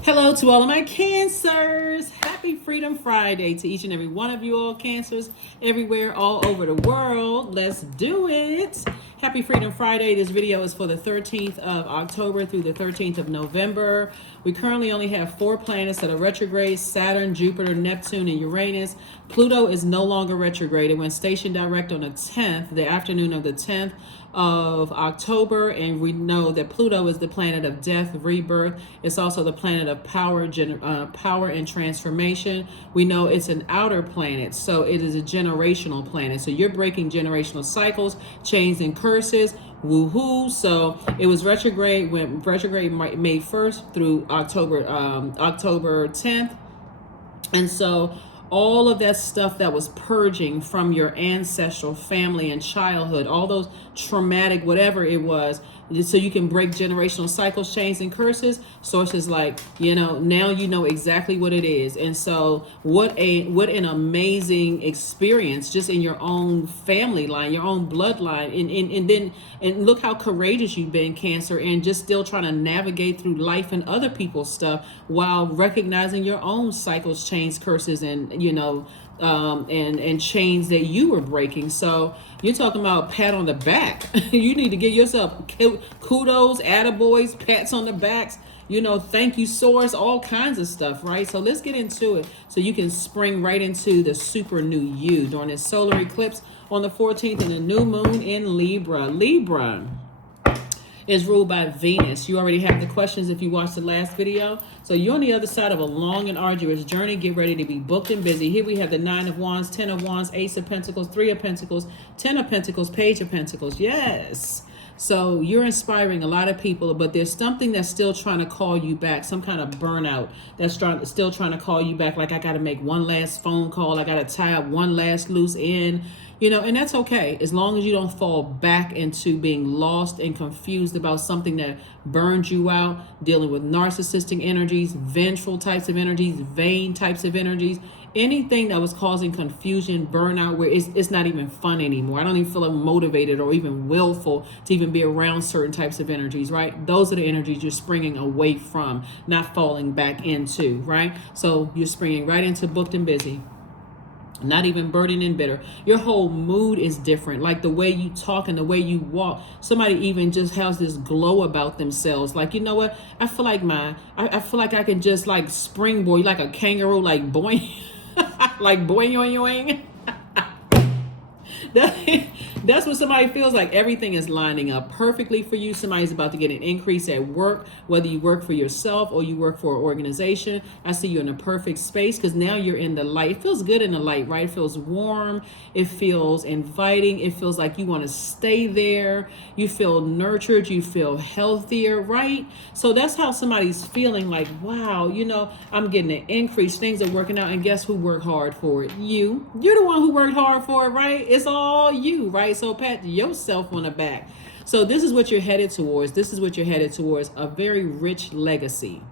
Hello to all of my Cancers. Happy Freedom Friday to each and every one of you all Cancers everywhere, all over the world. Let's do it. Happy Freedom Friday. This video is for the 13th of October through the 13th of November. We currently only have 4 planets that are retrograde: Saturn, Jupiter, Neptune, and Uranus. Pluto is no longer retrograde. It went station direct on the 10th, the afternoon of the 10th of October, and we know that Pluto is the planet of death, rebirth. It's also the planet of power, power and transformation. We know it's an outer planet, so it is a generational planet. So you're breaking generational cycles, chains, and curses. Woohoo! So it was retrograde, went retrograde May 1st through October 10th, and so all of that stuff that was purging from your ancestral family and childhood, all those traumatic, whatever it was, so you can break generational cycles, chains, and curses. Sources like, now you know exactly what it is. And so what an amazing experience just in your own family line, your own bloodline. And look how courageous you've been, Cancer, and just still trying to navigate through life and other people's stuff while recognizing your own cycles, chains, curses, and and chains that you were breaking. So you're talking about pat on the back. You need to give yourself kudos, attaboys, pats on the backs, thank you, source, all kinds of stuff, right? So let's get into it so you can spring right into the super new you during this solar eclipse on the 14th and the new moon in Libra. Libra is ruled by Venus. You already have the questions if you watched the last video. So you're on the other side of a long and arduous journey. Get ready to be booked and busy. Here we have the 9 of Wands, 10 of Wands, Ace of Pentacles, 3 of Pentacles, 10 of Pentacles, Page of Pentacles. Yes. So you're inspiring a lot of people, but there's something that's still trying to call you back, some kind of burnout that's still trying to call you back. Like, I got to make one last phone call. I got to tie up one last loose end. And that's okay, as long as you don't fall back into being lost and confused about something that burned you out, dealing with narcissistic energies, vengeful types of energies, vain types of energies, anything that was causing confusion, burnout, where it's not even fun anymore. I don't even feel motivated or even willful to even be around certain types of energies, right? Those are the energies you're springing away from, not falling back into, right? So you're springing right into booked and busy. Not even burdened and bitter. Your whole mood is different. Like the way you talk and the way you walk. Somebody even just has this glow about themselves. Like, you know what? I feel like I feel like I can just like springboard, like a kangaroo, like boing, like boing, yoing. That's what somebody feels like. Everything is lining up perfectly for you. Somebody's about to get an increase at work, whether you work for yourself or you work for an organization. I see you in a perfect space because now you're in the light. It feels good in the light, right? It feels warm. It feels inviting. It feels like you want to stay there. You feel nurtured. You feel healthier, right? So that's how somebody's feeling, like, wow, I'm getting an increase. Things are working out. And guess who worked hard for it? You. You're the one who worked hard for it, right? It's all you, right? So pat yourself on the back. So this is what you're headed towards. This is what you're headed towards: a very rich legacy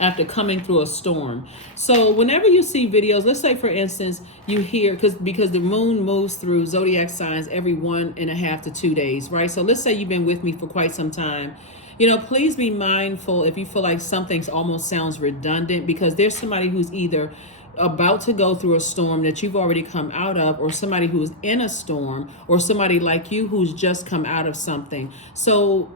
after coming through a storm. So whenever you see videos, let's say for instance, you hear, because the moon moves through zodiac signs every 1.5 to 2 days, right? So let's say you've been with me for quite some time. Please be mindful if you feel like something's almost sounds redundant, because there's somebody who's either about to go through a storm that you've already come out of, or somebody who's in a storm, or somebody like you who's just come out of something. So,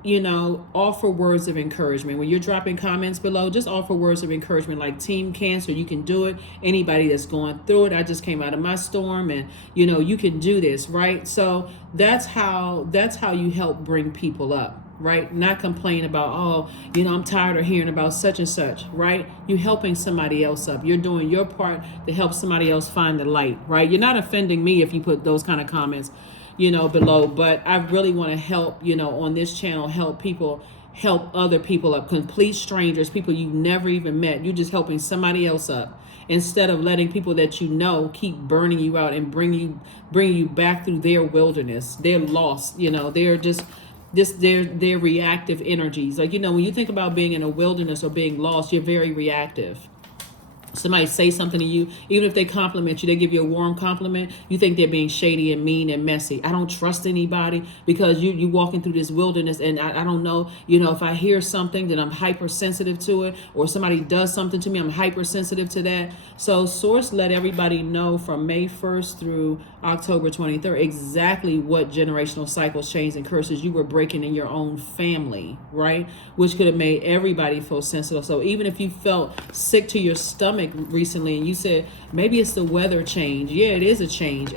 offer words of encouragement. When you're dropping comments below, just offer words of encouragement, like Team Cancer, you can do it. Anybody that's going through it, I just came out of my storm, and you can do this, right? So that's how you help bring people up. Right? Not complain about, I'm tired of hearing about such and such, right? You're helping somebody else up. You're doing your part to help somebody else find the light, right? You're not offending me if you put those kind of comments, below, but I really want to help, on this channel, help other people up, complete strangers, people you've never even met. You're just helping somebody else up, instead of letting people that keep burning you out and bring you back through their wilderness. They're lost, they're just their reactive energies. Like, when you think about being in a wilderness or being lost, you're very reactive. Somebody say something to you, even if they compliment you, they give you a warm compliment, you think they're being shady and mean and messy. I don't trust anybody because you walking through this wilderness, and I don't know, if I hear something, then I'm hypersensitive to it, or somebody does something to me, I'm hypersensitive to that. So Source let everybody know from May 1st through October 23rd exactly what generational cycles, chains, and curses you were breaking in your own family, right? Which could have made everybody feel sensitive. So even if you felt sick to your stomach recently and you said maybe it's the weather change, yeah, it is a change,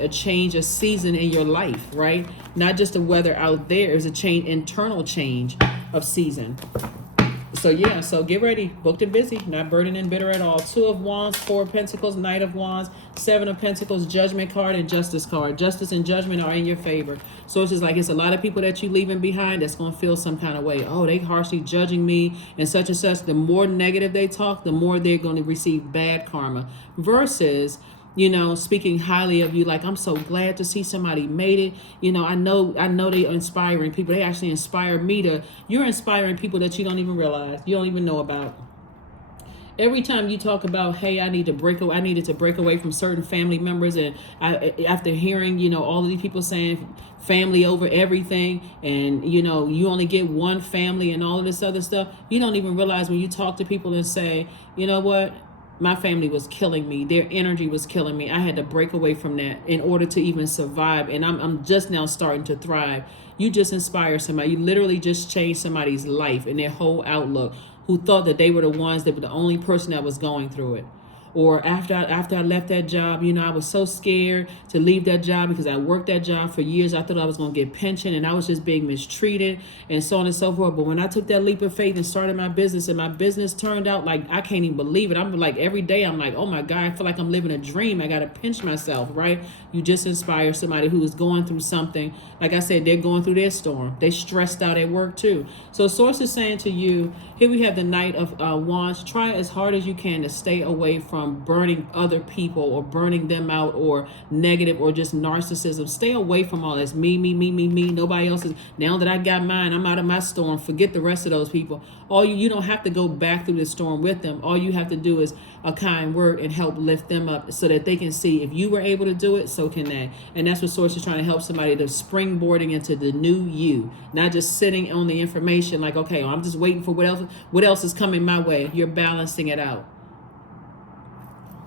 a season in your life, right? Not just the weather out there, it's a change, internal change of season. So yeah, so get ready, booked and busy, not burdened and bitter at all. 2 of Wands, 4 of Pentacles, Knight of Wands, 7 of Pentacles, Judgment card, and Justice card. Justice and Judgment are in your favor. So it's just like it's a lot of people that you leaving behind that's going to feel some kind of way. Oh, they harshly judging me and such. The more negative they talk, the more they're going to receive bad karma. Versus, speaking highly of you, like, I'm so glad to see somebody made it. I know they're inspiring people. They actually inspire me you're inspiring people that you don't even realize, you don't even know about. Every time you talk about, hey, I needed to break away from certain family members, and after hearing, all of these people saying family over everything, and you only get one family and all of this other stuff, you don't even realize when you talk to people and say, you know what? My family was killing me. Their energy was killing me. I had to break away from that in order to even survive. And I'm just now starting to thrive. You just inspire somebody. You literally just changed somebody's life and their whole outlook, who thought that they were the ones that were the only person that was going through it. Or after I left that job, I was so scared to leave that job because I worked that job for years. I thought I was going to get pension and I was just being mistreated and so on and so forth. But when I took that leap of faith and started my business, and my business turned out like I can't even believe it. I'm like, every day I'm like, oh my God, I feel like I'm living a dream. I got to pinch myself, right? You just inspire somebody who is going through something. Like I said, they're going through their storm. They stressed out at work too. So Source is saying to you, here we have the Knight of Wands. Try as hard as you can to stay away from burning other people or burning them out or negative or just narcissism. Stay away from all this me. Nobody else is. Now that I got mine, I'm out of my storm. Forget the rest of those people. You don't have to go back through the storm with them. All you have to do is a kind word and help lift them up so that they can see if you were able to do it, so can they. And that's what Source is trying to help somebody to springboarding into the new you, not just sitting on the information like, okay, I'm just waiting for what else is coming my way. You're balancing it out.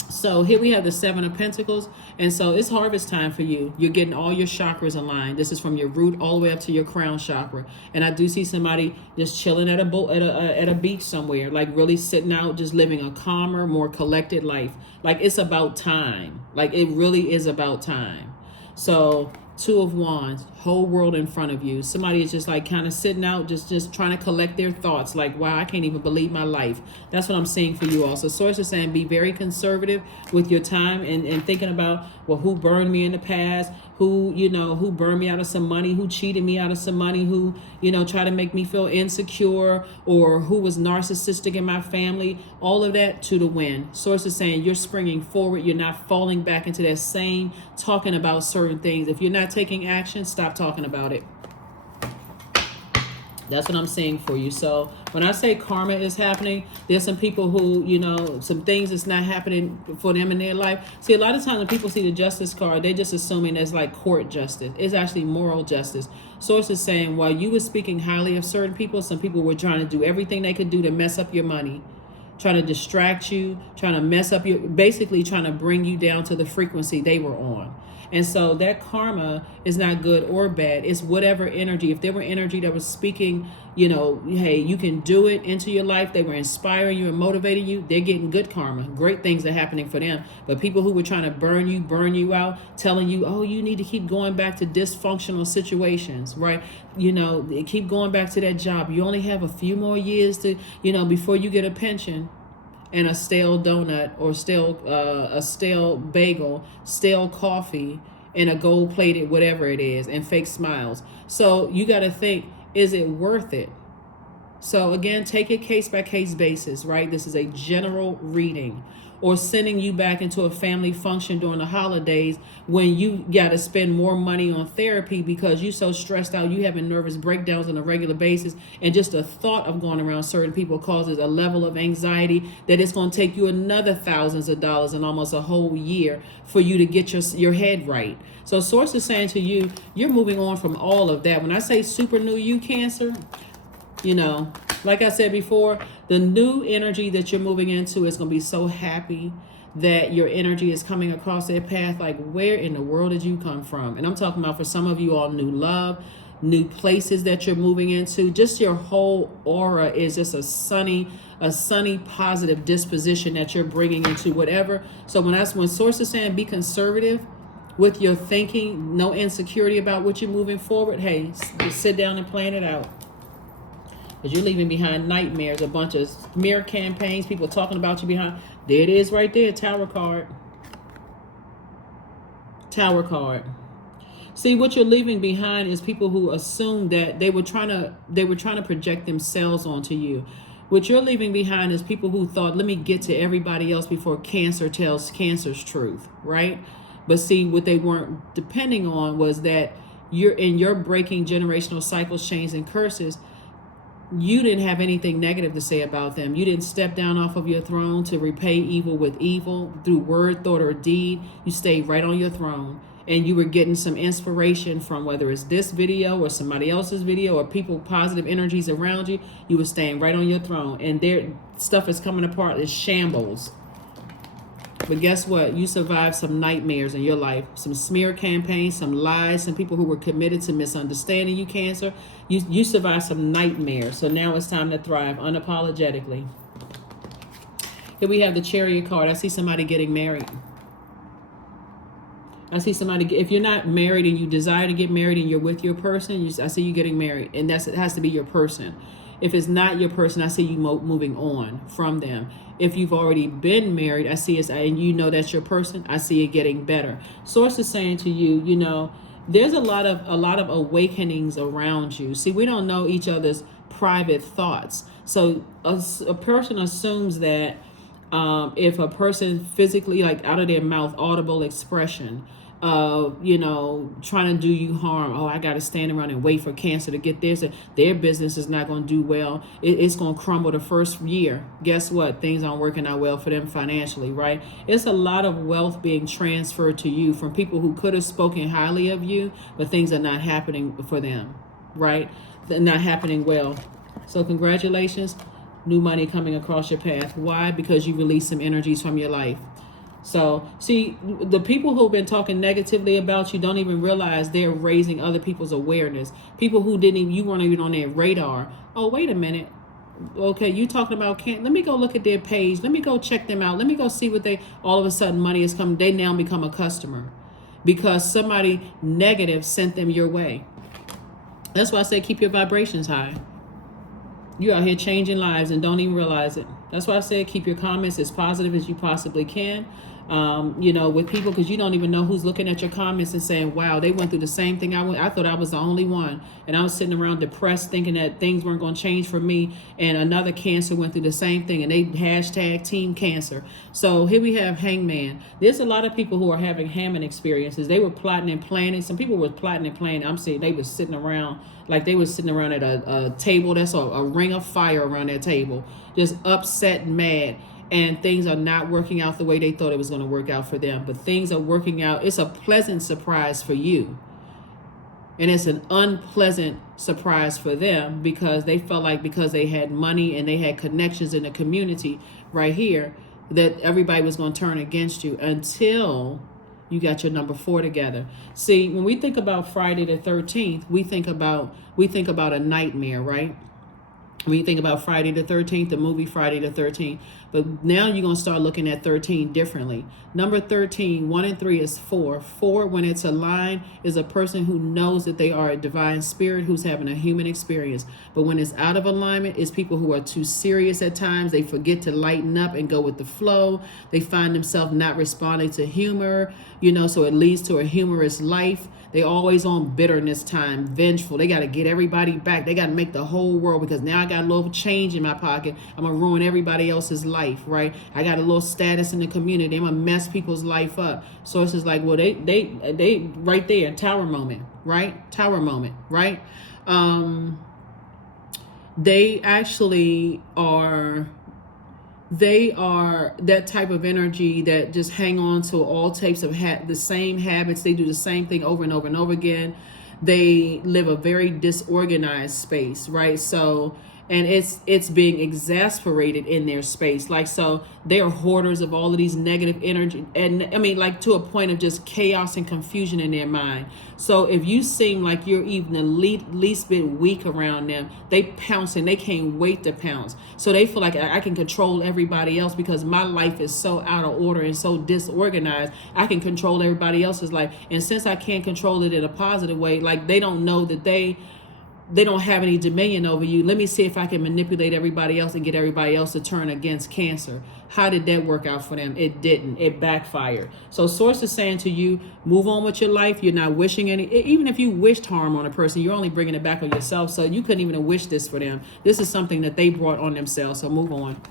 So here we have the 7 of Pentacles. And so it's harvest time for you. You're getting all your chakras aligned. This is from your root all the way up to your crown chakra. And I do see somebody just chilling at a beach somewhere, like really sitting out, just living a calmer, more collected life. Like it's about time. Like it really is about time. So 2 of Wands, whole world in front of you. Somebody is just like kind of sitting out, just trying to collect their thoughts. Like, wow, I can't even believe my life. That's what I'm seeing for you also. Source is saying be very conservative with your time and thinking about, well, who burned me in the past, who burned me out of some money, who cheated me out of some money, who, tried to make me feel insecure, or who was narcissistic in my family. All of that to the wind. Source is saying you're springing forward. You're not falling back into that same talking about certain things. If you're not taking action, stop talking about it. That's what I'm saying for you. So when I say karma is happening, there's some people who, some things that's not happening for them in their life. See, a lot of times when people see the Justice card, they just assuming it's like court justice. It's actually moral justice. Source is saying while you were speaking highly of certain people, some people were trying to do everything they could do to mess up your money, trying to distract you, trying to mess up basically trying to bring you down to the frequency they were on. And so that karma is not good or bad. It's whatever energy. If there were energy that was speaking, hey, you can do it into your life, they were inspiring you and motivating you, they're getting good karma. Great things are happening for them. But people who were trying to burn you out, telling you, oh, you need to keep going back to dysfunctional situations, right? Keep going back to that job. You only have a few more years to, before you get a pension. And a stale donut or a stale bagel, stale coffee, and a gold-plated whatever it is, and fake smiles. So you got to think, is it worth it? So again, take it case by case basis, right? This is a general reading. Or sending you back into a family function during the holidays when you got to spend more money on therapy because you're so stressed out, you having nervous breakdowns on a regular basis, and just the thought of going around certain people causes a level of anxiety that it's going to take you another thousands of dollars and almost a whole year for you to get your head right. So Source is saying to you, you're moving on from all of that. When I say super new you, Cancer, you know, like I said before, the new energy that you're moving into is going to be so happy that your energy is coming across that path. Like, where in the world did you come from? And I'm talking about for some of you all, new love, new places that you're moving into. Just your whole aura is just a sunny, positive disposition that you're bringing into whatever. So when Source is saying be conservative with your thinking, no insecurity about what you're moving forward, hey, just sit down and plan it out. Because you're leaving behind nightmares, a bunch of smear campaigns, people talking about you behind. There it is right there, Tower card. Tower card. See, what you're leaving behind is people who assume that they were trying to project themselves onto you. What you're leaving behind is people who thought, let me get to everybody else before Cancer tells Cancer's truth, right? But see, what they weren't depending on was that you're breaking generational cycles, chains, and curses. You didn't have anything negative to say about them. You didn't step down off of your throne to repay evil with evil through word, thought, or deed. You stayed right on your throne. And you were getting some inspiration from whether it's this video or somebody else's video or people, positive energies around you. You were staying right on your throne. And their stuff is coming apart. It's shambles. But guess what? You survived some nightmares in your life, some smear campaigns, some lies, some people who were committed to misunderstanding you, Cancer. You survived some nightmares. So now it's time to thrive unapologetically. Here we have the Chariot card. I see somebody getting married. I see somebody, if you're not married and you desire to get married and you're with your person, I see you getting married. And it has to be your person. If it's not your person, I see you moving on from them. If you've already been married, I see it, and you know that's your person, I see it getting better. Source is saying to you, you know, there's a lot of awakenings around you. See, we don't know each other's private thoughts. So a person assumes that if a person physically, like out of their mouth, audible expression, you know, trying to do you harm. Oh, I got to stand around and wait for Cancer to get this. Their business is not going to do well. It's going to crumble the first year. Guess what? Things aren't working out well for them financially, right? It's a lot of wealth being transferred to you from people who could have spoken highly of you, but things are not happening for them, right? They're not happening well. So congratulations. New money coming across your path. Why? Because you released some energies from your life. So, see, the people who've been talking negatively about you don't even realize they're raising other people's awareness. People who you weren't even on their radar. Oh, wait a minute. Okay, you talking about let me go look at their page. Let me go check them out. Let me go see what all of a sudden money is coming. They now become a customer because somebody negative sent them your way. That's why I say keep your vibrations high. You out here changing lives and don't even realize it. That's why I said keep your comments as positive as you possibly can. You know, with people, because you don't even know who's looking at your comments and saying, wow, they went through the same thing I thought I was the only one. And I was sitting around depressed thinking that things weren't going to change for me. And another Cancer went through the same thing and they hashtag Team Cancer. So here we have Hangman. There's a lot of people who are having Hammond experiences. They were plotting and planning. Some people were plotting and planning. I'm saying they were sitting around like they were sitting around at a table. That's a ring of fire around that table. Just upset and mad. And things are not working out the way they thought it was going to work out for them. But things are working out. It's a pleasant surprise for you. And it's an unpleasant surprise for them because they felt like because they had money and they had connections in the community right here that everybody was going to turn against you until you got your number 4 together. See, when we think about Friday the 13th, we think about a nightmare, right? When you think about Friday the 13th, the movie Friday the 13th. But now you're going to start looking at 13 differently. Number 13, 1 and 3 is 4. 4, when it's aligned, is a person who knows that they are a divine spirit who's having a human experience. But when it's out of alignment, it's people who are too serious at times. They forget to lighten up and go with the flow. They find themselves not responding to humor, you know, so it leads to a humorous life. They always on bitterness time, vengeful. They got to get everybody back. They got to make the whole world because now I got got a little change in my pocket, I'm gonna ruin everybody else's life, right? I got a little status in the community, I'm gonna mess people's life up. So it's just like, well, they right there, tower moment, right? Tower moment, right? They actually are, they are that type of energy that just hang on to all types of the same habits. They do the same thing over and over and over again. They live a very disorganized space, right? So, and it's being exasperated in their space. Like, so they're hoarders of all of these negative energy. And I mean, like, to a point of just chaos and confusion in their mind. So if you seem like you're even the least bit weak around them, they pounce and they can't wait to pounce. So they feel like I can control everybody else because my life is so out of order and so disorganized. I can control everybody else's life. And since I can't control it in a positive way, like, they don't know that they don't have any dominion over you. Let me see if I can manipulate everybody else and get everybody else to turn against Cancer. How did that work out for them? It didn't. It backfired. So Source is saying to you, move on with your life. You're not wishing any, even if you wished harm on a person, you're only bringing it back on yourself. So you couldn't even wish this for them. This is something that they brought on themselves. So move on.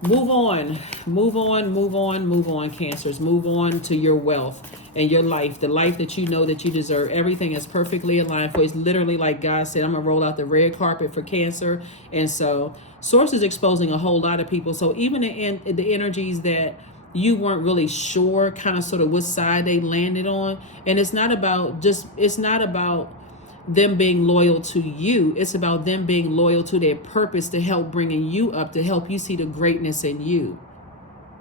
Move on, move on, move on, move on, Cancers. Move on to your wealth and your life, the life that you know that you deserve. Everything is perfectly aligned for. It's literally like God said, I'm going to roll out the red carpet for Cancer. And so Source is exposing a whole lot of people. So even the energies that you weren't really sure kind of sort of what side they landed on. And it's not about them being loyal to you. It's about them being loyal to their purpose to help bringing you up, to help you see the greatness in you,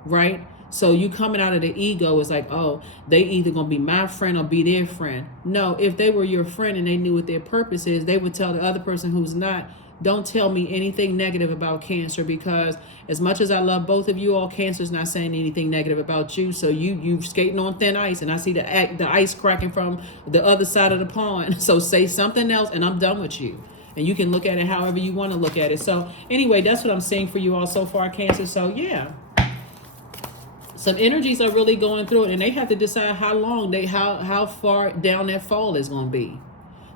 right? So you coming out of the ego is like, oh, they either gonna be my friend or be their friend. No, if they were your friend and they knew what their purpose is, they would tell the other person who's not, don't tell me anything negative about Cancer, because as much as I love both of you all, Cancer's not saying anything negative about you. So you skating on thin ice, and I see the ice cracking from the other side of the pond. So say something else and I'm done with you. And you can look at it however you want to look at it. So anyway, that's what I'm saying for you all so far, Cancer. So yeah, some energies are really going through it, and they have to decide how long how far down that fall is going to be.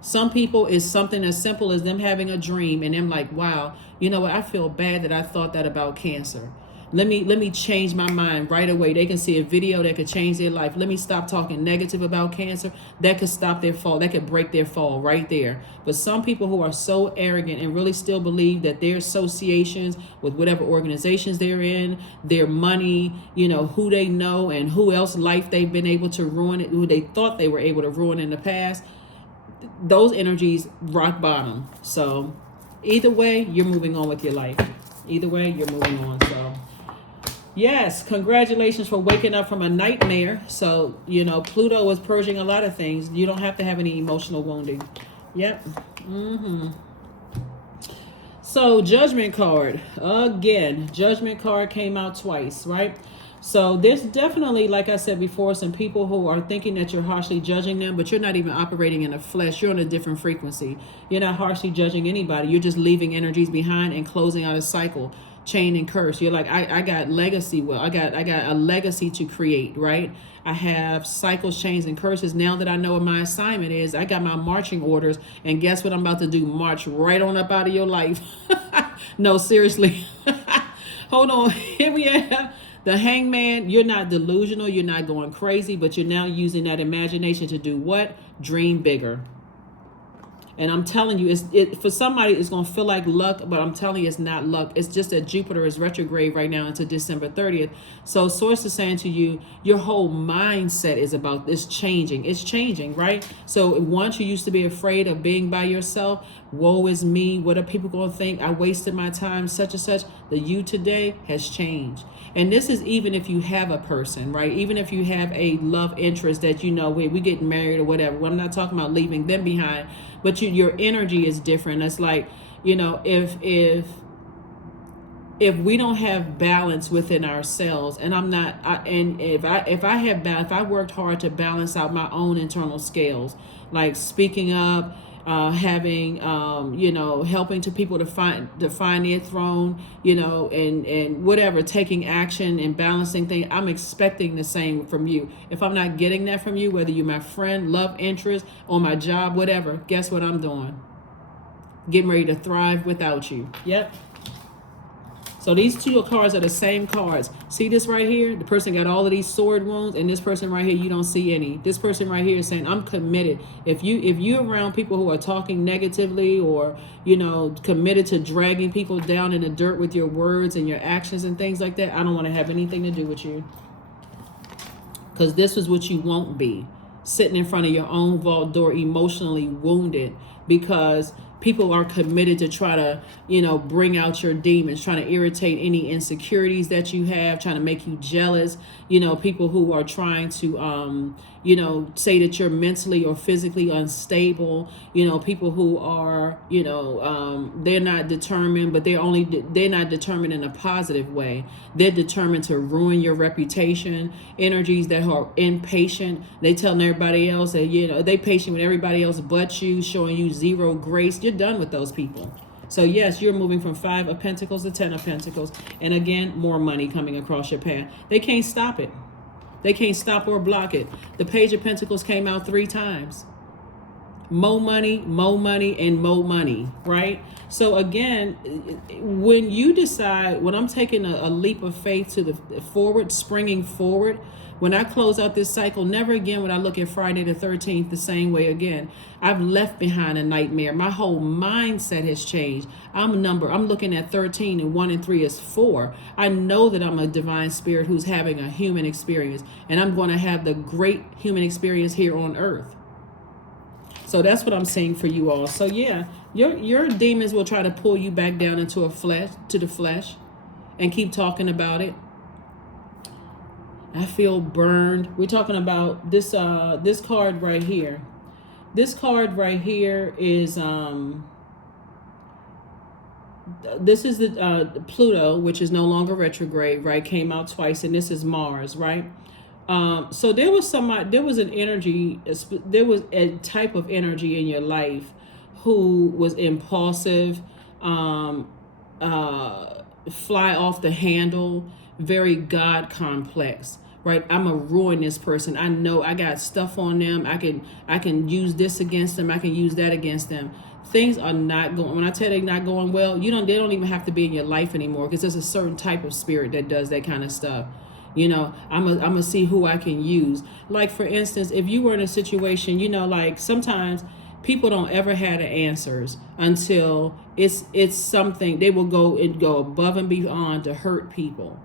Some people, it's something as simple as them having a dream and them like, wow, you know what? I feel bad that I thought that about Cancer. Let me change my mind right away. They can see a video that could change their life. Let me stop talking negative about Cancer. That could stop their fall. That could break their fall right there. But some people who are so arrogant and really still believe that their associations with whatever organizations they're in, their money, you know, who they know and who else life they've been able to ruin it, who they thought they were able to ruin in the past, those energies rock bottom. So either way, you're moving on with your life. Either way, you're moving on. So yes, congratulations for waking up from a nightmare. So, you know, Pluto is purging a lot of things. You don't have to have any emotional wounding. Yep. So Judgment card. Again, Judgment card came out twice, right? So there's definitely, like I said before, some people who are thinking that you're harshly judging them, but you're not even operating in the flesh. You're on a different frequency. You're not harshly judging anybody. You're just leaving energies behind and closing out a cycle, chain and curse. You're like, I got legacy. Well, I got a legacy to create, right? I have cycles, chains, and curses. Now that I know what my assignment is, I got my marching orders, and guess what I'm about to do? March right on up out of your life. No, seriously. Hold on. Here we are. The Hangman, you're not delusional, you're not going crazy, but you're now using that imagination to do what? Dream bigger. And I'm telling you, for somebody, it's going to feel like luck, but I'm telling you, it's not luck. It's just that Jupiter is retrograde right now until December 30th. So Source is saying to you, your whole mindset is about this changing. It's changing, right? So once you used to be afraid of being by yourself, woe is me, what are people going to think? I wasted my time, such and such. The you today has changed. And this is even if you have a person, right? Even if you have a love interest that, you know, we get married or whatever. Well, I'm not talking about leaving them behind, but your energy is different. It's like, you know, if we don't have balance within ourselves, and if I worked hard to balance out my own internal scales, like speaking up, having, you know, helping to people to find their throne, you know, and whatever, taking action and balancing things. I'm expecting the same from you. If I'm not getting that from you, whether you're my friend, love interest, or my job, whatever, guess what I'm doing? getting ready to thrive without you. Yep. So these two cards are the same cards. See this right here? The person got all of these sword wounds, and this person right here, you don't see any. This person right here is saying, I'm committed. If you're around people who are talking negatively or, you know, committed to dragging people down in the dirt with your words and your actions and things like that, I don't want to have anything to do with you. Because this is what you won't be. Sitting in front of your own vault door, emotionally wounded because people are committed to try to, you know, bring out your demons, trying to irritate any insecurities that you have, trying to make you jealous. You know, people who are trying to, you know, say that you're mentally or physically unstable. You know, people who are, you know, they're not determined, but they're not determined in a positive way. They're determined to ruin your reputation. Energies that are impatient. They telling everybody else that, you know, they patient with everybody else but you, showing you zero grace. You're done with those people. So yes, you're moving from 5 of Pentacles to 10 of Pentacles. And again, more money coming across your path. They can't stop it. They can't stop or block it. The Page of Pentacles came out 3 times. More money, and more money, right? So again, when you decide, when I'm taking a leap of faith to the forward, springing forward, when I close out this cycle, never again would I look at Friday the 13th the same way again. I've left behind a nightmare. My whole mindset has changed. I'm looking at 13, and 1 and 3 is 4. I know that I'm a divine spirit who's having a human experience, and I'm going to have the great human experience here on earth. So that's what I'm saying for you all. So yeah, your demons will try to pull you back down into the flesh and keep talking about it. I feel burned. We're talking about this this card right here. This card right here is this is the Pluto, which is no longer retrograde, right? Came out twice, and this is Mars, right? So there was an energy, there was a type of energy in your life who was impulsive, fly off the handle, very God complex, right? I'm gonna ruin this person. I know I got stuff on them. I can use this against them. I can use that against them. Things are not going, when I tell you they're not going well, they don't even have to be in your life anymore, because there's a certain type of spirit that does that kind of stuff. You know, I'm gonna see who I can use. Like, for instance, if you were in a situation, you know, like sometimes people don't ever have the answers until it's something. They will go above and beyond to hurt people.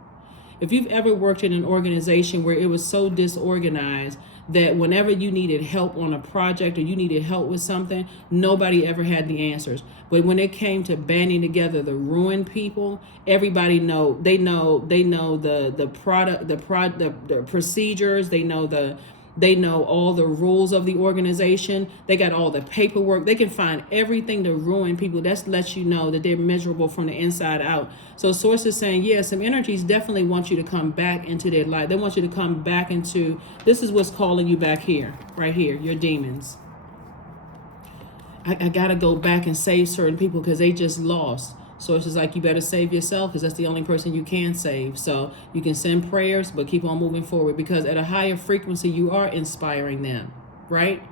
If you've ever worked in an organization where it was so disorganized that whenever you needed help on a project or you needed help with something, nobody ever had the answers. But when it came to banding together the ruined people, everybody know the product, the procedures, they know all the rules of the organization. They got all the paperwork. They can find everything to ruin people. That lets you know that they're miserable from the inside out. So Source is saying, yeah, some energies definitely want you to come back into their life. They want you to come back into, this is what's calling you back here, right here, your demons. I got to go back and save certain people because they just lost. So it's just like, you better save yourself, because that's the only person you can save. So you can send prayers, but keep on moving forward, because at a higher frequency, you are inspiring them, right?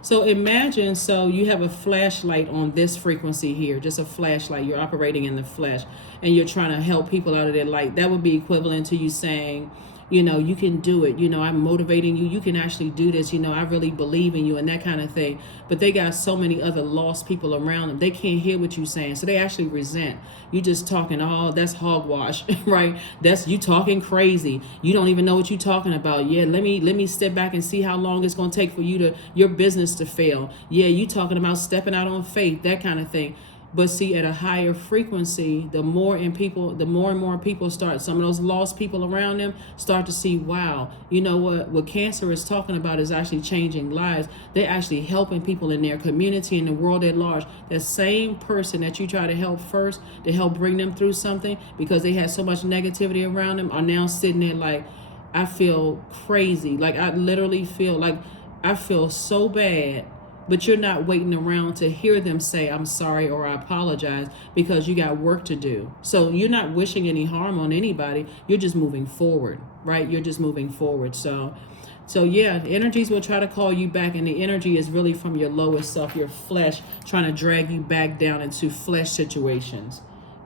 So imagine, so you have a flashlight on this frequency here, just a flashlight. You're operating in the flesh, and you're trying to help people out of their light. That would be equivalent to you saying, you know, you can do it. You know, I'm motivating you. You can actually do this. You know, I really believe in you, and that kind of thing. But they got so many other lost people around them. They can't hear what you're saying. So they actually resent. You just talking, oh, that's hogwash, right? That's you talking crazy. You don't even know what you're talking about. Yeah, let me step back and see how long it's going to take for your business to fail. Yeah, you talking about stepping out on faith, that kind of thing. But see, at a higher frequency, the more and more people start, some of those lost people around them start to see, wow, you know what Cancer is talking about is actually changing lives. They're actually helping people in their community and the world at large. That same person that you try to help first, to help bring them through something because they had so much negativity around them, are now sitting there like, I feel crazy. Like, I literally feel like I feel so bad. But you're not waiting around to hear them say, I'm sorry or I apologize, because you got work to do. So you're not wishing any harm on anybody. You're just moving forward, right? You're just moving forward. So So yeah, the energies will try to call you back, and the energy is really from your lowest self, your flesh, trying to drag you back down into flesh situations.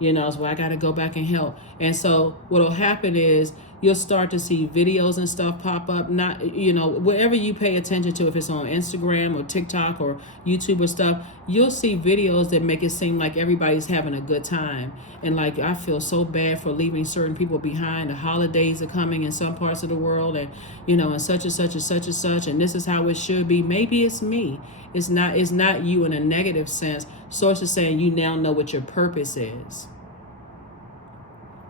It's why I got to go back and help. And so what'll happen is you'll start to see videos and stuff pop up. Not, wherever you pay attention to, if it's on Instagram or TikTok or YouTube or stuff, you'll see videos that make it seem like everybody's having a good time. And like, I feel so bad for leaving certain people behind. The holidays are coming in some parts of the world, and and such and such and such and such, and this is how it should be. Maybe it's me. It's not you in a negative sense. Source is saying you now know what your purpose is.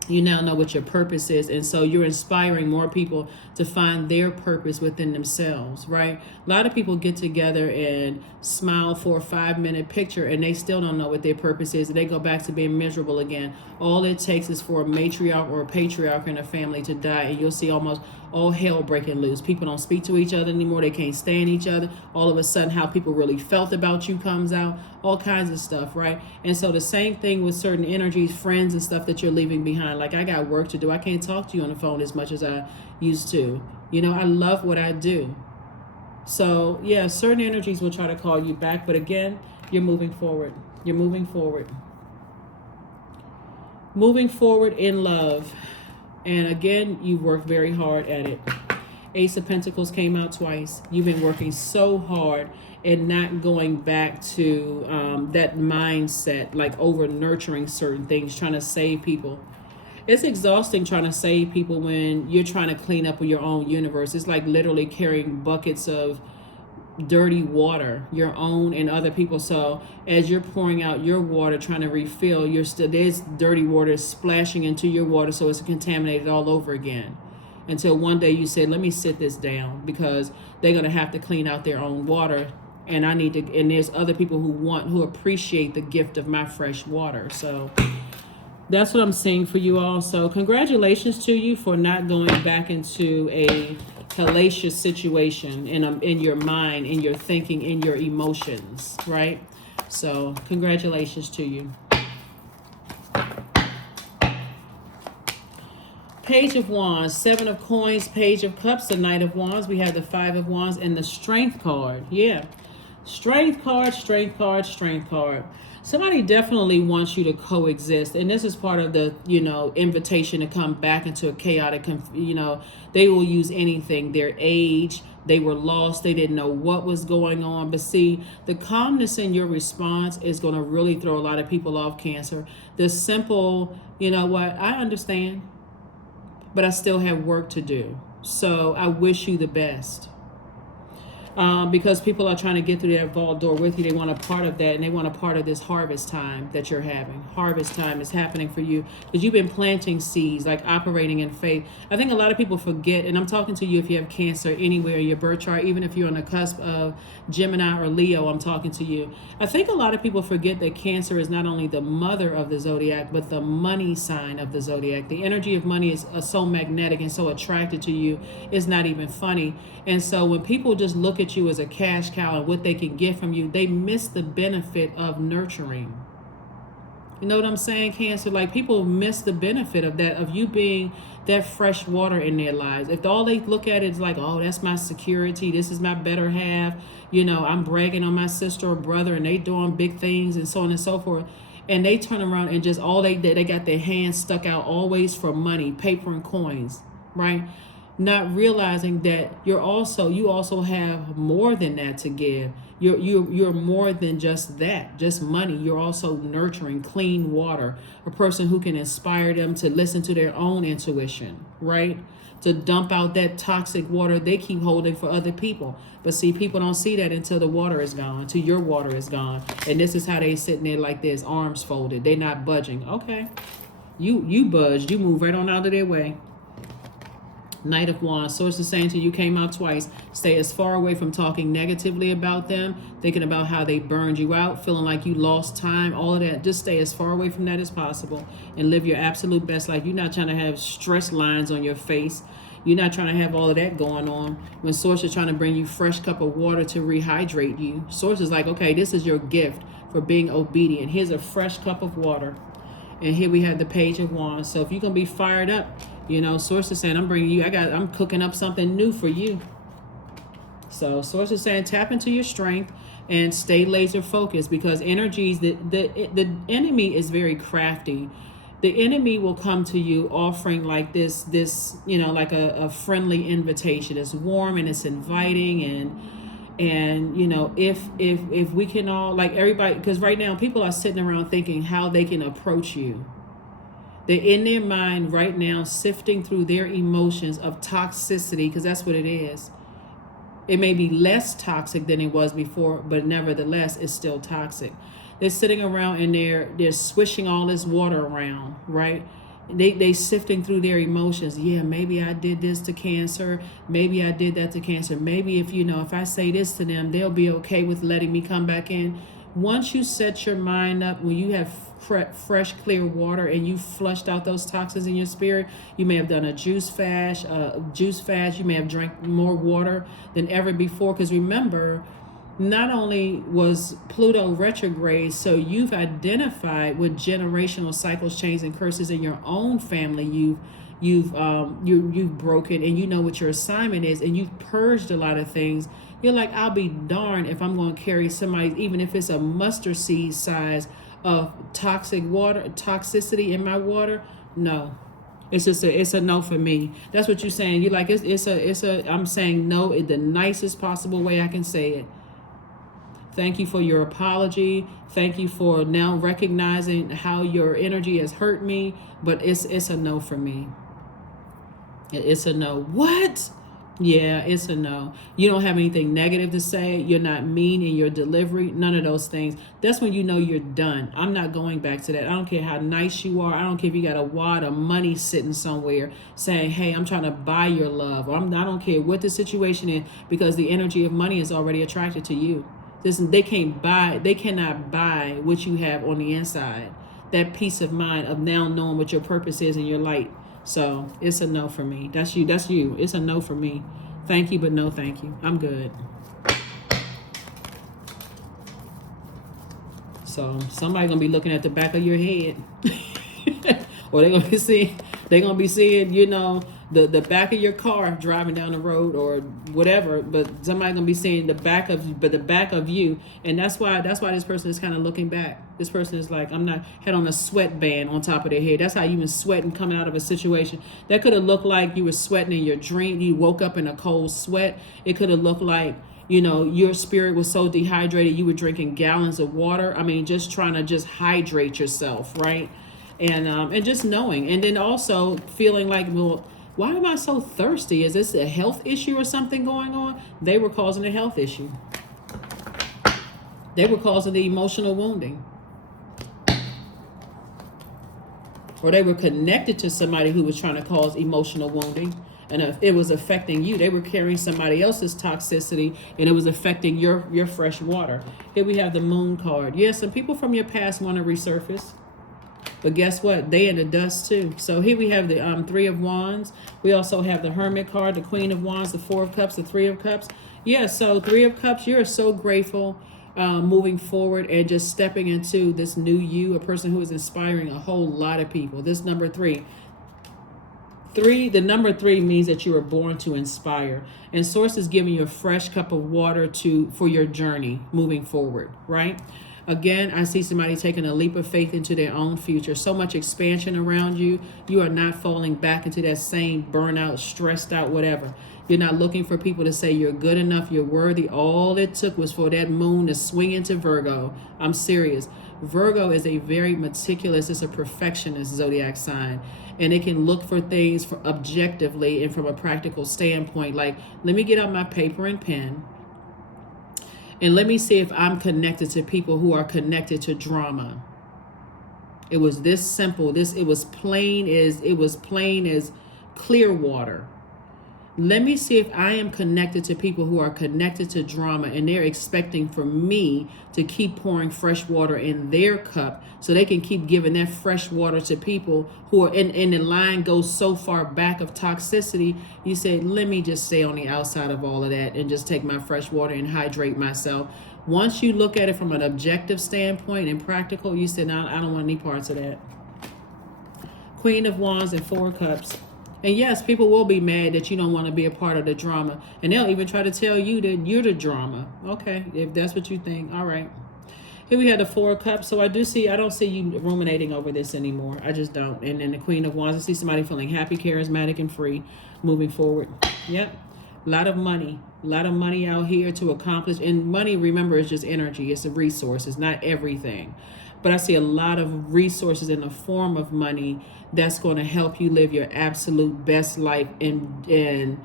You now know what your purpose is, and so you're inspiring more people to find their purpose within themselves, right? A lot of people get together and smile for a 5-minute picture, and they still don't know what their purpose is, and they go back to being miserable again. All it takes is for a matriarch or a patriarch in a family to die, and you'll see almost all hell breaking loose. People don't speak to each other anymore. They can't stand each other. All of a sudden, how people really felt about you comes out. All kinds of stuff, right? And so the same thing with certain energies, friends and stuff that you're leaving behind. Like, I got work to do. I can't talk to you on the phone as much as I used to. I love what I do. So yeah, certain energies will try to call you back. But again, you're moving forward. You're moving forward. Moving forward in love. And again, you worked very hard at it. Ace of Pentacles came out twice. You've been working so hard and not going back to that mindset, like over nurturing certain things, trying to save people. It's exhausting trying to save people when you're trying to clean up your own universe. It's like literally carrying buckets of dirty water, your own and other people. So as you're pouring out your water, trying to refill, there's dirty water splashing into your water, so it's contaminated all over again. Until one day you said, let me sit this down, because they're going to have to clean out their own water, and and there's other people who appreciate the gift of my fresh water. So that's what I'm saying for you all. So congratulations to you for not going back into a hellacious situation in your mind, in your thinking, in your emotions, right? So congratulations to you. Page of Wands, 7 of Coins, Page of Cups, the Knight of Wands. We have the 5 of Wands and the Strength card. Yeah. Strength card, Strength card, Strength card. Somebody definitely wants you to coexist. And this is part of the, invitation to come back into a chaotic, they will use anything. Their age, they were lost. They didn't know what was going on. But see, the calmness in your response is going to really throw a lot of people off, Cancer. The simple, I understand, but I still have work to do. So I wish you the best. Because people are trying to get through that vault door with you. They want a part of that, and they want a part of this harvest time that you're having. Harvest time is happening for you because you've been planting seeds, like operating in faith. I think a lot of people forget, and I'm talking to you if you have Cancer anywhere in your birth chart, even if you're on the cusp of Gemini or Leo, I'm talking to you. I think a lot of people forget that Cancer is not only the mother of the zodiac, but the money sign of the zodiac. The energy of money is so magnetic and so attracted to you, it's not even funny. And so when people just look at you as a cash cow and what they can get from you, they miss the benefit of nurturing. You know what I'm saying, Cancer? Like, people miss the benefit of that, of you being that fresh water in their lives. If all they look at it is like, oh, that's my security, this is my better half, I'm bragging on my sister or brother and they doing big things and so on and so forth, and they turn around and just all they got their hands stuck out always for money, paper and coins, right? Not realizing that you also have more than that to give. You're more than just that, just money. You're also nurturing clean water, a person who can inspire them to listen to their own intuition, right? To dump out that toxic water they keep holding for other people. But see, people don't see that until the water is gone, until your water is gone. And this is how they sitting there like this, arms folded. They're not budging. Okay, you budged. You move right on out of their way. Knight of Wands. Source is saying to you, came out twice. Stay as far away from talking negatively about them, thinking about how they burned you out, feeling like you lost time, all of that. Just stay as far away from that as possible and live your absolute best life. You're not trying to have stress lines on your face. You're not trying to have all of that going on. When Source is trying to bring you fresh cup of water to rehydrate you, Source is like, okay, this is your gift for being obedient. Here's a fresh cup of water. And here we have the Page of Wands. So if you're going to be fired up, Source is saying, I'm cooking up something new for you. So Source is saying tap into your strength and stay laser focused, because energies, the enemy is very crafty. The enemy will come to you offering like this, like a friendly invitation. It's warm and it's inviting, and if we can all, like, everybody, because right now people are sitting around thinking how they can approach you. They're in their mind right now sifting through their emotions of toxicity, because that's what it is. It may be less toxic than it was before, but nevertheless, it's still toxic. They're sitting around and they're swishing all this water around, right? They sifting through their emotions. Yeah, maybe I did this to Cancer. Maybe I did that to Cancer. Maybe if I say this to them, they'll be okay with letting me come back in. Once you set your mind up, when you have fresh, clear water and you flushed out those toxins in your spirit, you may have done a juice fast. You may have drank more water than ever before. Because remember, not only was Pluto retrograde, so you've identified with generational cycles, chains, and curses in your own family. You've broken, and you know what your assignment is, and you've purged a lot of things. You're like, I'll be darned if I'm going to carry somebody, even if it's a mustard seed size of toxicity in my water. No, it's a no for me. That's what you're saying. You're like, I'm saying no in the nicest possible way I can say it. Thank you for your apology. Thank you for now recognizing how your energy has hurt me, but it's a no for me. It's a no. What? Yeah, it's a no. You don't have anything negative to say. You're not mean in your delivery. None of those things. That's when you know you're done. I'm not going back to that. I don't care how nice you are. I don't care if you got a wad of money sitting somewhere saying, hey, I'm trying to buy your love. Or I don't care what the situation is, because the energy of money is already attracted to you. They cannot buy what you have on the inside. That peace of mind of now knowing what your purpose is in your light. So it's a no for me. That's you. It's a no for me. Thank you, but no thank you. I'm good. So somebody gonna be looking at the back of your head. Or they're gonna be seeing, the back of your car driving down the road or whatever, but somebody's gonna be seeing the back of you, and that's why this person is kind of looking back. This person is like, I'm not had on a sweatband on top of their head. That's how you've been sweating coming out of a situation. That could have looked like you were sweating in your dream. You woke up in a cold sweat. It could have looked like, your spirit was so dehydrated you were drinking gallons of water. I mean, just trying to just hydrate yourself, right? And just knowing, and then also feeling like, well, why am I so thirsty? Is this a health issue or something going on? They were causing a health issue. They were causing the emotional wounding. Or they were connected to somebody who was trying to cause emotional wounding. And if it was affecting you, they were carrying somebody else's toxicity, and it was affecting your fresh water. Here we have the Moon card. Yes, some people from your past want to resurface. But guess what? They in the dust too. So here we have the Three of Wands. We also have the Hermit card, the Queen of Wands, the Four of Cups, the Three of Cups. Yeah, so Three of Cups, you're so grateful moving forward and just stepping into this new you, a person who is inspiring a whole lot of people. This number three. The number 3 means that you were born to inspire. And Source is giving you a fresh cup of water for your journey moving forward, right? Again, I see somebody taking a leap of faith into their own future. So much expansion around you. You are not falling back into that same burnout, stressed out, whatever. You're not looking for people to say you're good enough, you're worthy. All it took was for that moon to swing into Virgo. I'm serious. Virgo is a very meticulous, it's a perfectionist zodiac sign. And it can look for things objectively and from a practical standpoint. Like, let me get out my paper and pen. And let me see if I'm connected to people who are connected to drama. It was this simple. It was plain as clear water. Let me see if I am connected to people who are connected to drama, and they're expecting for me to keep pouring fresh water in their cup so they can keep giving that fresh water to people who are in the line goes so far back of toxicity. You say, let me just stay on the outside of all of that and just take my fresh water and hydrate myself. Once you look at it from an objective standpoint and practical, you say, no, I don't want any parts of that. Queen of Wands and Four of Cups. And yes, people will be mad that you don't want to be a part of the drama. And they'll even try to tell you that you're the drama. Okay, if that's what you think. All right. Here we had the Four of Cups. So I don't see you ruminating over this anymore. I just don't. And then the Queen of Wands. I see somebody feeling happy, charismatic, and free moving forward. Yep. A lot of money. A lot of money out here to accomplish. And money, remember, is just energy. It's a resource. It's not everything. But I see a lot of resources in the form of money that's going to help you live your absolute best life and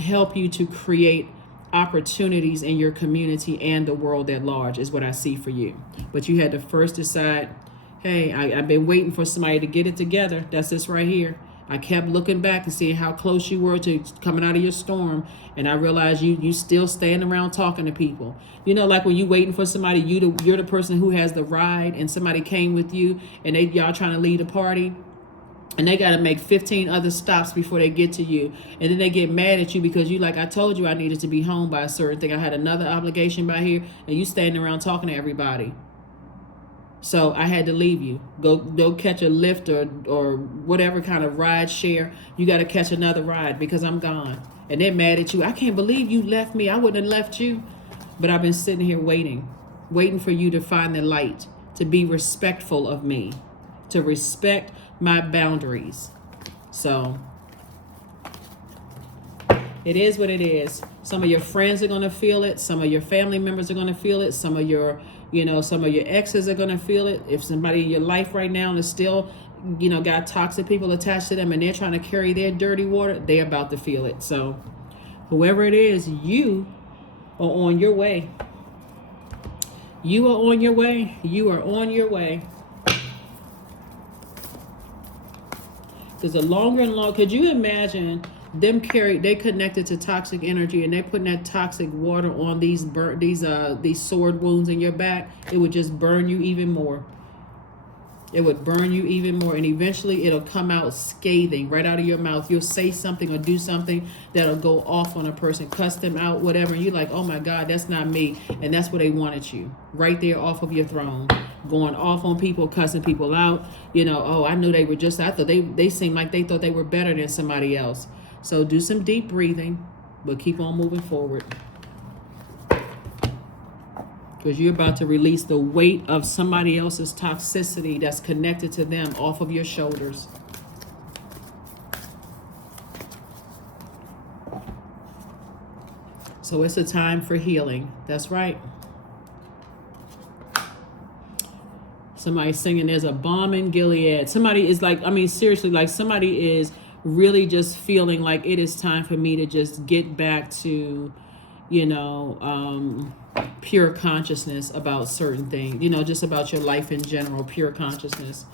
help you to create opportunities in your community and the world at large is what I see for you. But you had to first decide, hey, I've been waiting for somebody to get it together. That's this right here. I kept looking back and seeing how close you were to coming out of your storm, and I realized you still standing around talking to people. You know, like when you waiting for somebody, you're the person who has the ride, and somebody came with you, and y'all trying to lead a party, and they got to make 15 other stops before they get to you, and then they get mad at you because you like, I told you I needed to be home by a certain thing. I had another obligation by here, and you standing around talking to everybody. So I had to leave you. Go catch a Lyft or whatever kind of ride share. You got to catch another ride because I'm gone. And they're mad at you. I can't believe you left me. I wouldn't have left you. But I've been sitting here waiting for you to find the light, to be respectful of me, to respect my boundaries. So it is what it is. Some of your friends are going to feel it. Some of your family members are going to feel it. Some of your exes are going to feel it. If somebody in your life right now is still, got toxic people attached to them and they're trying to carry their dirty water, they're about to feel it. So whoever it is, you are on your way. You are on your way. You are on your way. Because the longer and longer, could you imagine them they connected to toxic energy and they putting that toxic water on these sword wounds in your back? It would just burn you even more. It would burn you even more, and eventually it'll come out scathing right out of your mouth. You'll say something or do something that'll go off on a person, cuss them out, whatever, and you're like, oh my God, that's not me. And that's where they wanted you, right there off of your throne, going off on people, cussing people out. Oh, I knew they were I thought they seemed like they thought they were better than somebody else. So do some deep breathing, but keep on moving forward. Because you're about to release the weight of somebody else's toxicity that's connected to them off of your shoulders. So it's a time for healing. That's right. Somebody's singing, there's a bomb in Gilead. Somebody is like, seriously, like somebody is really just feeling like it is time for me to just get back to, pure consciousness about certain things, just about your life in general, pure consciousness.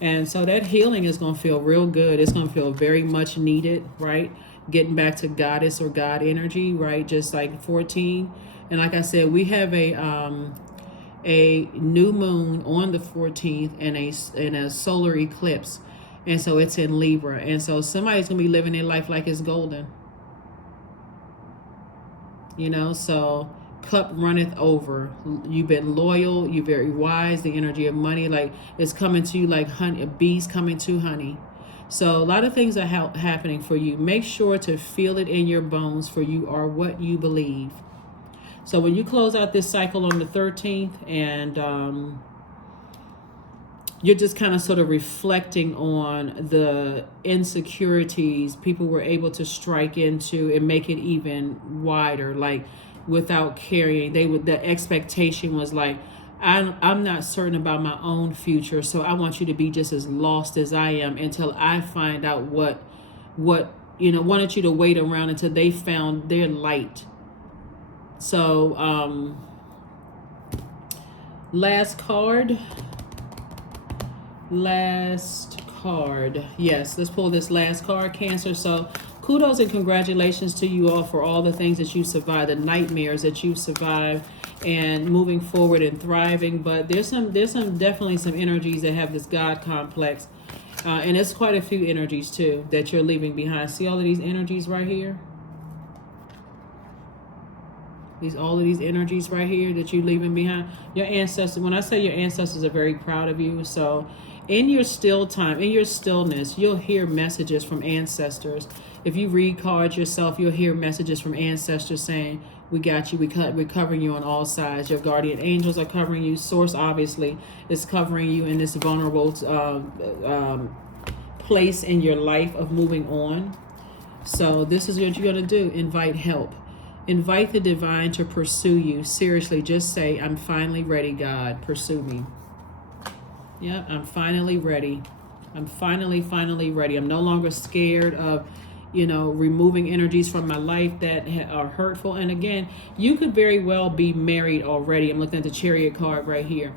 And so that healing is going to feel real good. It's going to feel very much needed, right? Getting back to goddess or God energy, right? Just like 14. And like I said, we have a new moon on the 14th and a solar eclipse. And so it's in Libra. And so somebody's going to be living their life like it's golden. So cup runneth over. You've been loyal. You're very wise. The energy of money, like it's coming to you like honey, bees coming to honey. So a lot of things are happening for you. Make sure to feel it in your bones, for you are what you believe. So when you close out this cycle on the 13th and you're just kind of sort of reflecting on the insecurities people were able to strike into and make it even wider, like without carrying. The expectation was like, I'm not certain about my own future, so I want you to be just as lost as I am until I find out what wanted you to wait around until they found their light. So last card. Yes, let's pull this last card, Cancer. So kudos and congratulations to you all for all the things that you survived, the nightmares that you survived, and moving forward and thriving. But there's definitely some energies that have this God complex, and it's quite a few energies too that you're leaving behind. See all of these energies right here? All of these energies right here that you're leaving behind. Your ancestors, when I say your ancestors are very proud of you, so In your still time, in your stillness, you'll hear messages from ancestors. If you read cards yourself, you'll hear messages from ancestors saying, we got you, we're covering you on all sides. Your guardian angels are covering you. Source, obviously, is covering you in this vulnerable place in your life of moving on. So this is what you're going to do. Invite help. Invite the divine to pursue you. Seriously, just say, I'm finally ready, God. Pursue me. Yeah, I'm finally ready. I'm finally ready. I'm no longer scared of, removing energies from my life that are hurtful. And again, you could very well be married already. I'm looking at the Chariot card right here.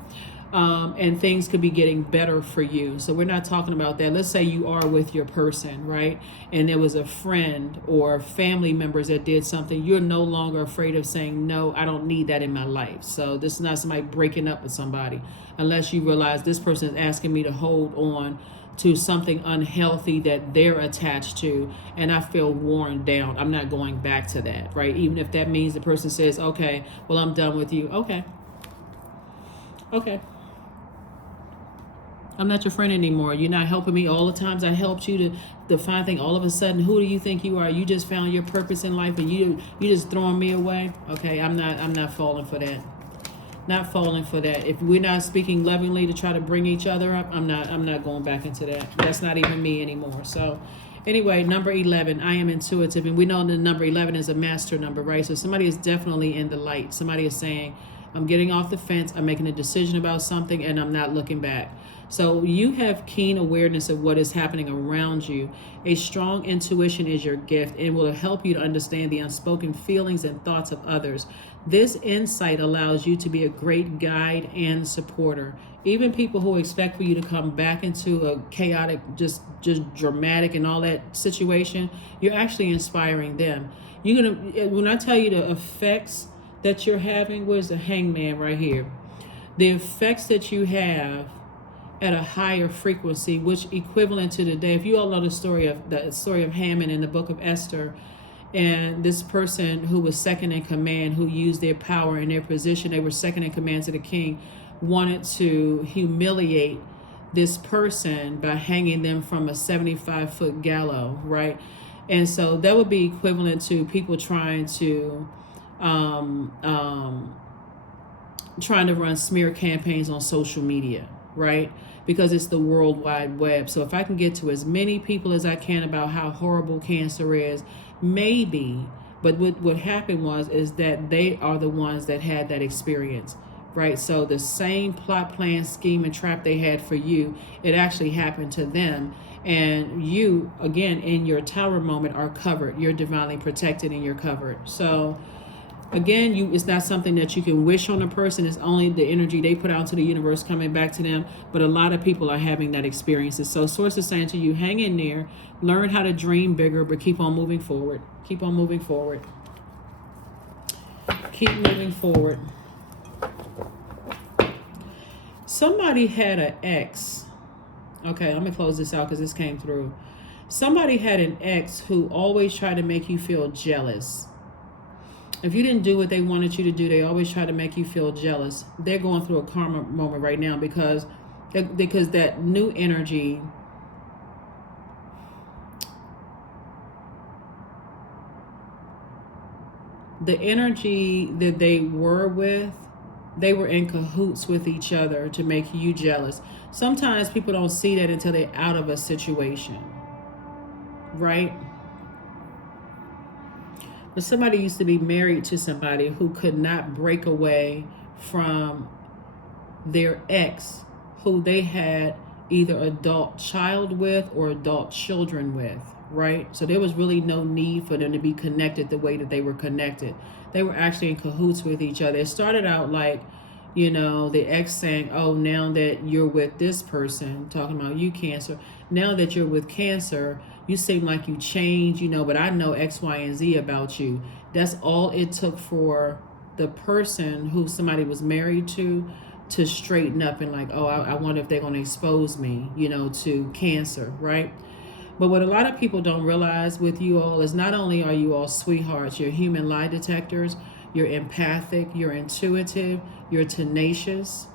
And things could be getting better for you. So we're not talking about that. Let's say you are with your person, right? And there was a friend or family members that did something. You're no longer afraid of saying, no, I don't need that in my life. So this is not somebody breaking up with somebody, unless you realize this person is asking me to hold on to something unhealthy that they're attached to, and I feel worn down. I'm not going back to that, right? Even if that means the person says, okay, well, I'm done with you. Okay. I'm not your friend anymore. You're not helping me all the times I helped you to find things. All of a sudden, who do you think you are? You just found your purpose in life and you just throwing me away? Okay, I'm not falling for that. Not falling for that. If we're not speaking lovingly to try to bring each other up, I'm not going back into that. That's not even me anymore. So anyway, number 11, I am intuitive. And we know the number 11 is a master number, right? So somebody is definitely in the light. Somebody is saying, I'm getting off the fence. I'm making a decision about something and I'm not looking back. So you have keen awareness of what is happening around you. A strong intuition is your gift and will help you to understand the unspoken feelings and thoughts of others. This insight allows you to be a great guide and supporter. Even people who expect for you to come back into a chaotic, just dramatic and all that situation, you're actually inspiring them. When I tell you the effects that you're having, where's the Hangman right here? The effects that you have at a higher frequency, which equivalent to today. If you all know the story of Haman in the book of Esther, and this person who was second in command, who used their power and their position, they were second in command to the king, wanted to humiliate this person by hanging them from a 75-foot gallows, right? And so that would be equivalent to people trying to run smear campaigns on social media, right? Because it's the World Wide Web. So if I can get to as many people as I can about how horrible cancer is, maybe. But what happened is that they are the ones that had that experience, right? So the same plot, plan, scheme, and trap they had for you, it actually happened to them. And you, again, in your tower moment, are covered. You're divinely protected and you're covered. So again, it's not something that you can wish on a person. It's only the energy they put out into the universe coming back to them. But a lot of people are having that experience. So Source is saying to you, hang in there, learn how to dream bigger, but keep on moving forward. Keep on moving forward. Keep moving forward. Somebody had an ex. Okay, I'm going to close this out because this came through. Somebody had an ex who always tried to make you feel jealous. If you didn't do what they wanted you to do, they always try to make you feel jealous. They're going through a karma moment right now because that new energy, the energy that they were with, they were in cahoots with each other to make you jealous. Sometimes people don't see that until they're out of a situation, right? But somebody used to be married to somebody who could not break away from their ex, who they had either adult child with or adult children with, right? So there was really no need for them to be connected the way that they were connected. They were actually in cahoots with each other. It started out like, the ex saying, oh, now that you're with this person, talking about you, Cancer, now that you're with Cancer, you seem like you changed, but I know X, Y, and Z about you. That's all it took for the person who somebody was married to straighten up and like, oh, I wonder if they're going to expose me, to Cancer, right? But what a lot of people don't realize with you all is not only are you all sweethearts, you're human lie detectors, you're empathic, you're intuitive, you're tenacious.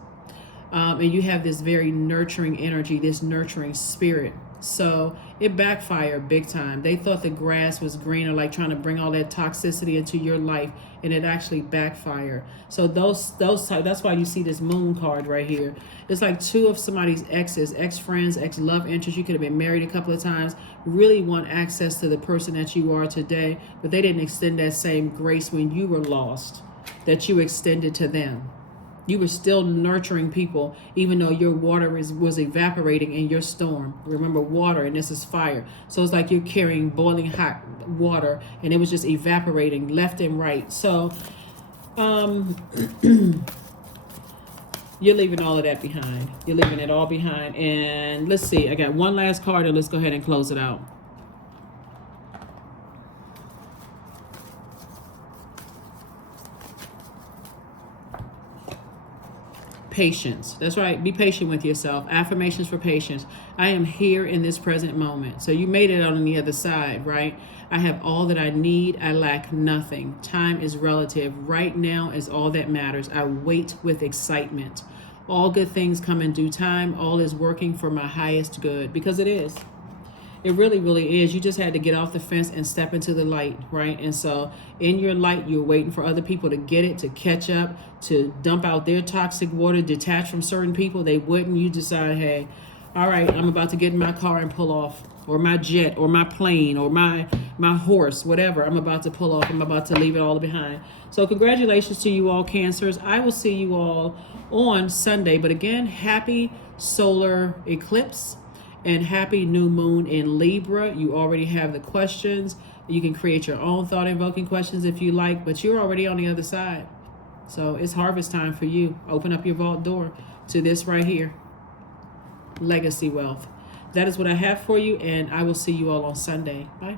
And you have this very nurturing energy, this nurturing spirit. So it backfired big time. They thought the grass was greener, like trying to bring all that toxicity into your life, and it actually backfired. So that's why you see this moon card right here. It's like two of somebody's exes, ex-friends, ex-love interests. You could have been married a couple of times, really want access to the person that you are today, but they didn't extend that same grace when you were lost that you extended to them. You were still nurturing people, even though your water was evaporating in your storm. Remember, water, and this is fire. So it's like you're carrying boiling hot water, and it was just evaporating left and right. So you're leaving all of that behind. You're leaving it all behind. And let's see, I got one last card, and let's go ahead and close it out. Patience. That's right. Be patient with yourself. Affirmations for patience. I am here in this present moment. So you made it on the other side, right? I have all that I need. I lack nothing. Time is relative. Right now is all that matters. I wait with excitement. All good things come in due time. All is working for my highest good, because it is. It really, really is. You just had to get off the fence and step into the light, right? And so in your light, you're waiting for other people to get it, to catch up, to dump out their toxic water, detach from certain people. They wouldn't. You decide, hey, all right, I'm about to get in my car and pull off, or my jet, or my plane, or my horse, whatever. I'm about to pull off. I'm about to leave it all behind. So congratulations to you all, Cancers. I will see you all on Sunday. But again, happy solar eclipse. And happy new moon in Libra. You already have the questions. You can create your own thought invoking questions if you like, but you're already on the other side. So it's harvest time for you. Open up your vault door to this right here. Legacy wealth. That is what I have for you, and I will see you all on Sunday. Bye.